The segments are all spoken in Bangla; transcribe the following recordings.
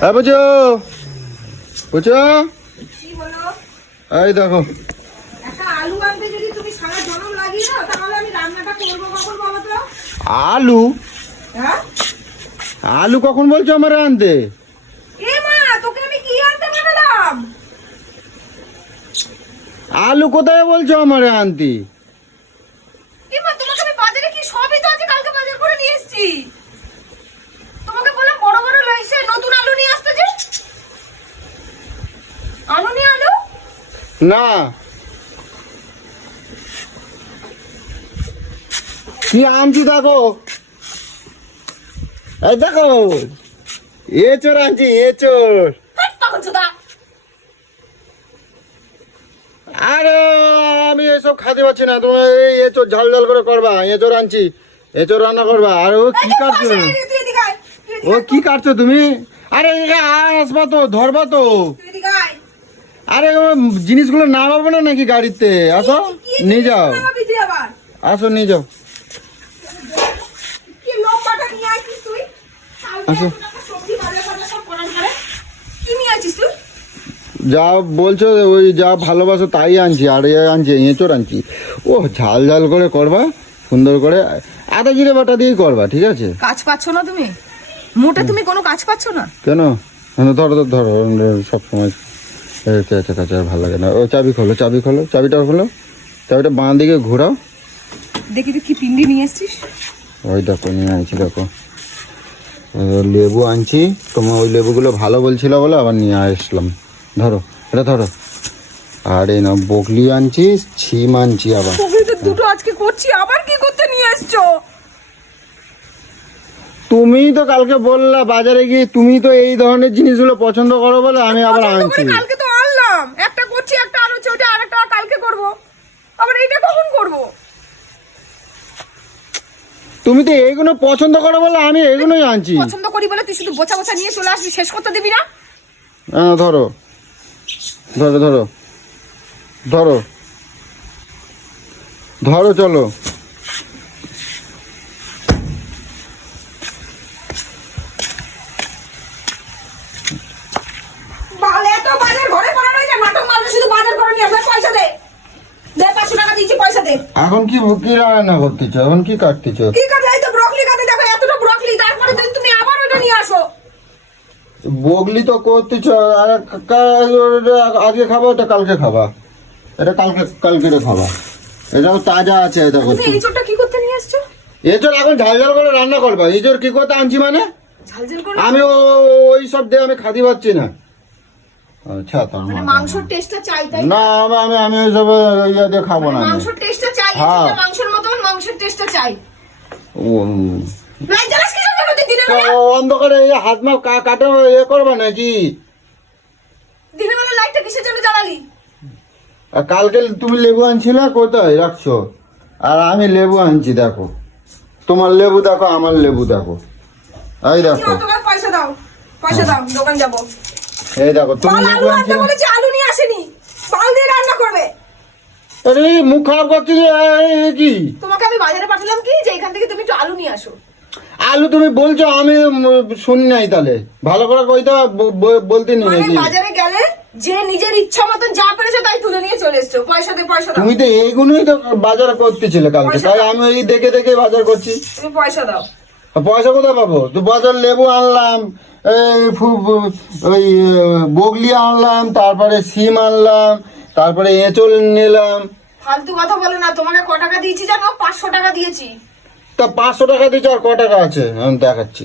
হ্যাঁ বুঝো বুঝো, এই দেখো আলু। আলু কখন বলছো আমার আনতে? আলু কোথায় বলছো আমার আনতে? না কি আনছি দেখো, এই দেখো এঁচড় আনছি, এঁচড়। আরে আমি এসব খাতে পাচ্ছি না, তোমার এই এঁচড় ঝাল ঝাল করে করবা। এঁচড় আনছি, এঁচড় রান্না করবা। আর ও কি কাটছো, ও কি কাটছো তুমি? আরে আসবা তো, ধরবা তো। আরে জিনিসগুলো নামাবো না নাকি গাড়িতে? আসো নিয়ে যাও, আসো নিয়ে যাও, আসো। যা বলছো ওই যা ভালোবাসো তাই আনছি। আর আনছি এঁচড় আনছি। ও ঝাল ঝাল করে করবা, সুন্দর করে আদা জিরে বাটা দিয়েই করবা, ঠিক আছে? কাজ পাচ্ছ না তুমি, মোটে তুমি কোনো কাজ পাচ্ছ না কেন? ধরো ধরো, সবসময় কাছে ভালো লাগে না। ও চাবি খোলো, চাবি খোলো, চাবিটা খোলো, চাবিটা বাঁ দিকে ঘোরাও। দেখি তো কি পিন্ডি নিয়ে এসছিস। ওই দেখো নিয়ে আনছি, দেখো লেবু আনছি। তোমার ওই লেবুগুলো ভালো বলছিল বলে আবার নিয়ে আসলাম। ধরো এটা ধরো। আর এই না বগলি আনছি, ছিম আনছি আবার। দুটো আজকে করছি, আবার কি করতে নিয়ে আসছো? তুমি তো কালকে বললা বাজারে গিয়ে তুমি তো এই ধরনের জিনিসগুলো পছন্দ করো বলে আমি আবার আনছি। কালকে তো আনলাম, একটা করছি, একটা আরো ওটা আরেকটা কালকে করব, আবার এইটা কখন করব? তুমি তো এইগুলো পছন্দ করো বলে আমি এইগুলোই আনছি। পছন্দ করি বলে তুই শুধু বোচা বোচা নিয়ে চলে আসবি, শেষ করতে দিবি না? ধরো ধরো ধরো ধরো ধরো, চলো। এখন কি কি রান্না করতেছো? এখন কি কাটতেছো? বগলি তো করতেছো, আর আজকে খাবো এটা কালকে খাবা, এটা কালকে খাবা। এটাও তাজা আছে। দেখো এঁচড়টা কি করতে নিয়ে আসছো? এঁচড় এখন ঝাল ঝাল করে রান্না করবা। এঁচড় কি করতে আনছি মানে? আমি ওই সব দিয়ে আমি খাতে পাচ্ছি না। আচ্ছা মানে মাংসের টেস্টটা চাই তাই না? আমি ওই সব ইয়ে দিয়ে খাবো না। মাংসের টেস্টটা চাই, মাংসের মতন মাংসের টেস্টটা চাই। অন্ধকারে হাত মা কাটে এ করবা নাকি? দিনের বেলা লাইটটা কিসের জন্য জ্বালালি? কালকে তুমি লেবু আনছিলে, কোথায় রাখছো? আর আমি লেবু আনছি, দেখো তোমার লেবু দেখো, আমার লেবু দেখো, এই দেখো। পয়সা দাও, পয়সা দাও, দোকান যাবো। এই দেখো তুমি লেবু আনছিলে, বলেছি আলু নিয়ে আসেনি, বাল দিয়ে রান্না করবে। আরে মুখ খারাপ করছে কি? তোমাকে আমি বাজারে পাঠালাম কি যে এখান থেকে তুমি একটু আলু নিয়ে আসো। আলু তুমি বলছো, আমি শুনি নাই। তাহলে ভালো করে কইতে বলতে নি নাকি? বাজারে গেলে যে নিজের ইচ্ছা মতন যা পেরেছে তাই তুলে নিয়ে চলে এসছো। পয়সা দে, পয়সা দাও। তুমি তো এইগুলোই তো বাজার করতেছিলে কালকে, তাই আমি এই দেখে দেখে বাজার করছি। তুমি পয়সা দাও। পয়সা কোথায় পাবো? তো বাজার লেবু আনলাম, ওই বগলি আনলাম, তারপরে সিম আনলাম, তারপরে এঁচড় নিলাম। ফালতু কথা বলো না। তোমাকে ক টাকা দিয়েছি জানো? 500 টাকা দিয়েছি। তা 500 টাকা দিয়েছো, আর ক টাকা আছে আমি দেখাচ্ছি।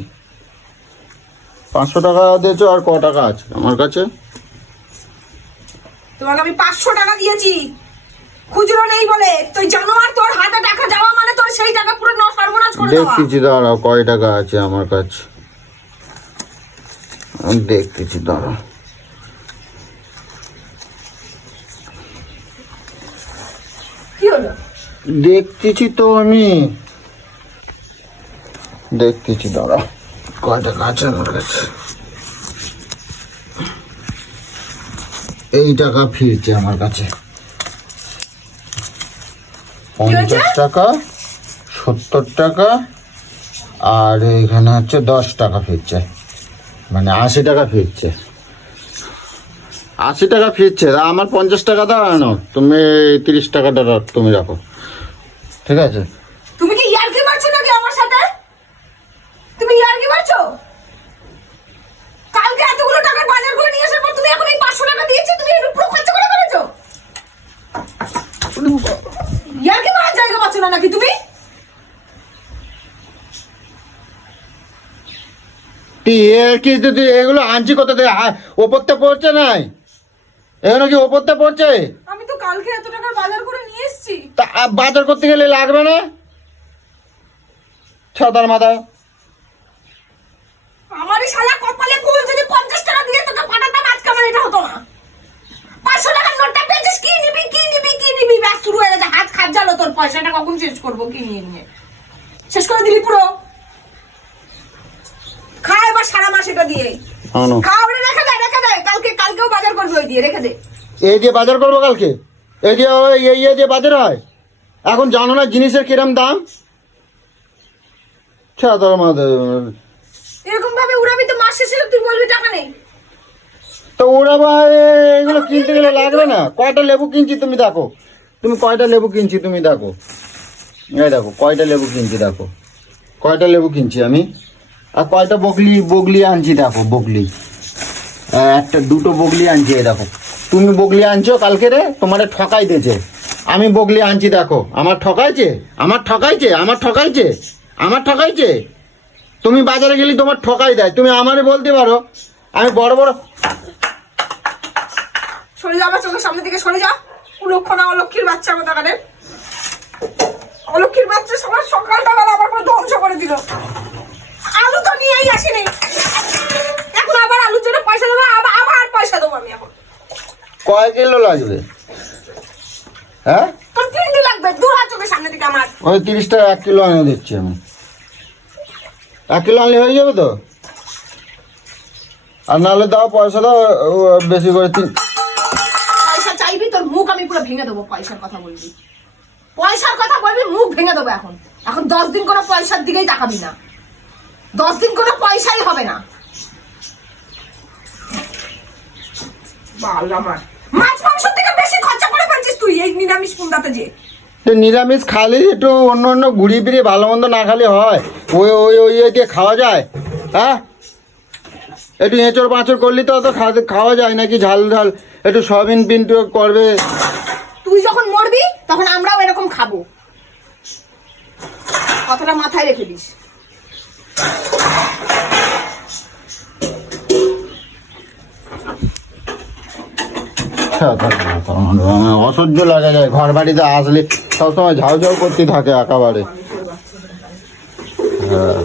500 টাকা দিয়েছো, আর ক টাকা আছে আমার কাছে? তোমাকে আমি 500 টাকা দিয়েছি, খুচরো নেই বলে। তুই জানোয়ার, তোর হাতে টাকা যাওয়া মানে তোর সেই টাকা পুরো সর্বনাশ করে দেওয়া। দেখতেছি দাঁড়াও কয় টাকা আছে আমার কাছে, আমি দেখতেছি দাঁড়াও। কি হলো? দেখতেছি তো, আমি দেখতেছি দাঁড়াও কয় টাকা আছে আমার কাছে। এই টাকা ফিরছে আমার কাছে, 50 টাকা, 70 টাকা, আর এখানে হচ্ছে 10 টাকা ফিরছে। মানে 80 টাকা ফিরছে, 80 টাকা ফিরছে। তা আমার 50 টাকা দাও না, তুমি 30 টাকাটা তুমি রাখো, ঠিক আছে? তুমি কি ইয়ার্কি মারছো নাকি আমার সাথে? তুমি ইয়ার্কি মারছো? কালকে এতগুলো টাকার বাজার করে নিয়ে আসার পর তুমি এখন এই 500 টাকা দিয়েছি, তুমি এর উপর খরচ করে ফেলেছো। ইয়ার্কি মারার জায়গা পাচ্ছ না নাকি তুমি? কি তুই এগুলো আনছি কত থেকে? ওপরতে পড়ছে নাই, এগুলো কি ওপরতে পড়ছে? আমি তো কালকে এত টাকার বাজার করে নিয়ে এসেছি। তা বাজার করতে গেলে লাগবে না ছাতার মাথা? আমারই শালা কপালে কুল, যদি 50 টাকা দিয়ে তোকে পাঠাতাম আজকে আমার এটা হতো না। 500 টাকার নোটটা পেয়েছিস, কি নিবি কি নিবি কি নিবি, ব্যাস শুরু হয়ে গেছে। হাত খাত জ্বালো তোর, পয়সাটা কখন শেষ করবো কি নিয়ে নিয়ে। শেষ করে দিলি পুরো। খা এবার সারা মাস এটা দিয়ে। খাও রে, রেখে দে রেখে দে, কালকেও বাজার করবি ওই দিয়ে, রেখে দে। এই দিয়ে বাজার করবো কালকে? এই দিয়ে এই দিয়ে বাজার হয়? এখন জানো না জিনিসের কিরম দাম? ছাতার মাথা। এরকম ভাবে উড়াবি তো মাস শেষে তুই বলবি টাকা নেই। তো ওরা এগুলো কিনতে গেলে লাগবে না? কয়টা লেবু কিনছি তুমি দেখো, তুমি কয়টা লেবু কিনছি তুমি দেখো, এই দেখো কয়টা লেবু কিনছি, দেখো কয়টা লেবু কিনছি আমি, আর কয়টা বগলি আনছি দেখো, বগলি একটা দুটো বগলি আনছি। এই দেখো তুমি বগলি আনছো কালকে রে, তোমার ঠকাই দিয়েছে। আমি বগলি আনছি দেখো, আমার ঠকাইছে, আমার ঠকাইছে, আমার ঠকাইছে, আমার ঠকাইছে। তুমি বাজারে গেলে তোমার ঠকাই দেয়, তুমি আমারে বলতে পারো আমি বড় বড়। সরে যা আমার চোখের সামনে থেকে, সরে যা। লক্ষ্য না, অলক্ষীর বাচ্চা আমার দোকানে, অলক্ষীর বাচ্চা সবার সকালটা বেলা আবার পুরো ধ্বংস করে দিল। আলু তো নিয়েই আসিনি, এখন আবার আলুর জন্য পয়সা দেবো, আবার পয়সা দেবো আমি এখন। কয় কিলো লাগবে? হ্যাঁ তোর 3 দিন লাগবে, দূর হ চোখের সামনে থেকে আমার। ওই 30 টাকা 1 কিলো এনে দিচ্ছি আমি, 1 কিলো আনলে হয়ে যাবে তো? আর নাহলে দাও, পয়সা দাও বেশি করে। পয়সা চাইবি, তোর মুখ আমি পুরো ভেঙে দেবো। পয়সার কথা বলবি, পয়সার কথা বলবি, মুখ ভেঙে দেবো। এখন 10 দিন কোনো পয়সার দিকেই তাকাবি না, 10 দিন কোনো পয়সাই হবে না। বাল আমার, মাছ মাংস থেকে বেশি খরচা করে ফেলছিস তুই এই নিরামিষ পুন্দাতে যে। নিরামিষ খালি একটু অন্য অন্য ঘুরি ফিরি ভালো মন্দ না খালি হয়? ওই ওই ওই দিয়ে খাওয়া যায়? হ্যাঁ একটু এঁচড় পাঁচড় করলি তো অত খাওয়া যায় নাকি? ঝাল ঝাল একটু সয়াবিন পিন্টু করবে। তুই যখন মরবি তখন আমরাও এরকম খাবো, কথাটা মাথায় রেখে দিস। অসহ্য লাগে যায়, ঘর বাড়িতে আসলে সবসময় ঝাউ ঝাউ করতে থাকে একেবারে। হ্যাঁ